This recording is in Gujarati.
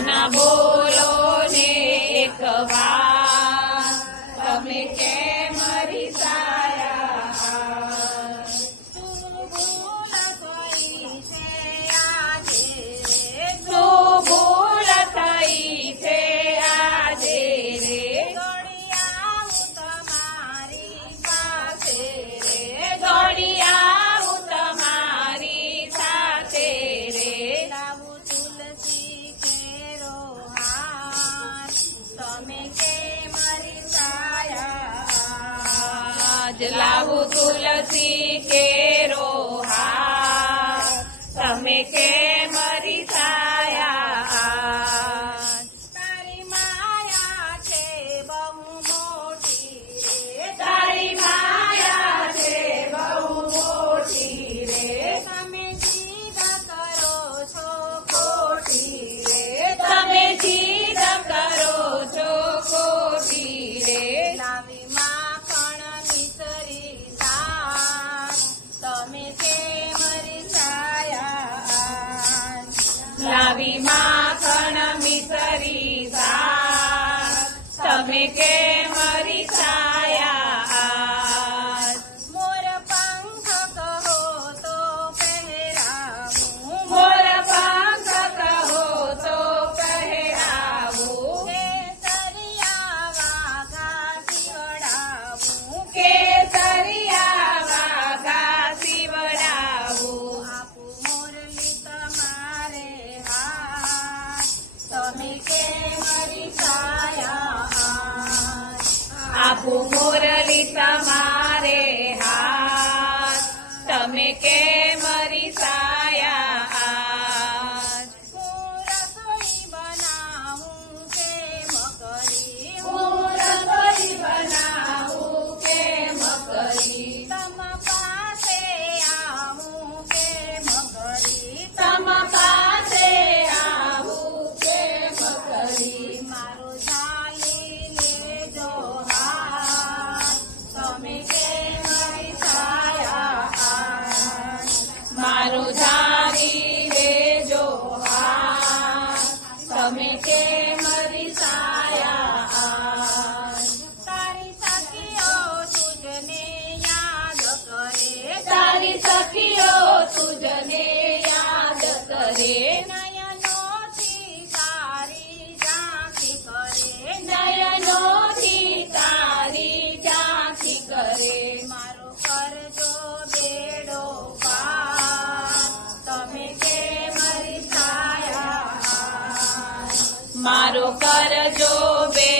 ના બોલો ને એક વાર તમે કેમ રીસાયા શું ભૂલ થઈ છે આજે શું ભૂલ થઈ છે આજે રે દોડી આવું તમારી પાસે રે દોડી આવું તમારી સાથે રે લાવું તુલસી કેરો હાર તમે કેમ રીસાયા લાવું તુલસી કેરો હાર તમે કેમ રીસાયા તારી માયા છે બહુ મોટી રે તારી માયા છે બહુ મોટી રે તમે જીદ કરો છો ખોટી રે તમે જીદ કરો છો ખોટી રે લાવી માખણ મિસરી સાર તમે કેમ રીસાયા લાવી માખણ મિસરી સાર તમે કેમ રીસાયા મોર પંખ કહો તો પહેરાવું મોર પંખ કહો તો પહેરાવું કેસરિયા વાઘા સીવડાવું કેસરિયા વાઘા સીવડાવું આપું મોરલી તમારે હાથ તમે કેમ રીસાયા આપું મોરલી તમારે હાથ તમે કેમ રીસાયા હું રસોઈ બનાવું કેમ કરી હું રસોઈ બનાવું કેમ કરી તમ પાસે આવું કેમ કરી તમ પાસે આવું કેમ કરી મારો ઝાલી લેજો હાથ તમે કેમ રીસાયા મારું ઝાલી લેજો હાથ તમે કેમ રીસાયા તારી સખીઓ તુજને યાદ કરે તારી સખીઓ તુજને યાદ કરે નયનોથી તારી ઝાંખી કરે નયનોથી તારી ઝાંખી કરે મારો કરજો બેડો પાર તમે કેમ રીસાયા મારો કરજો બે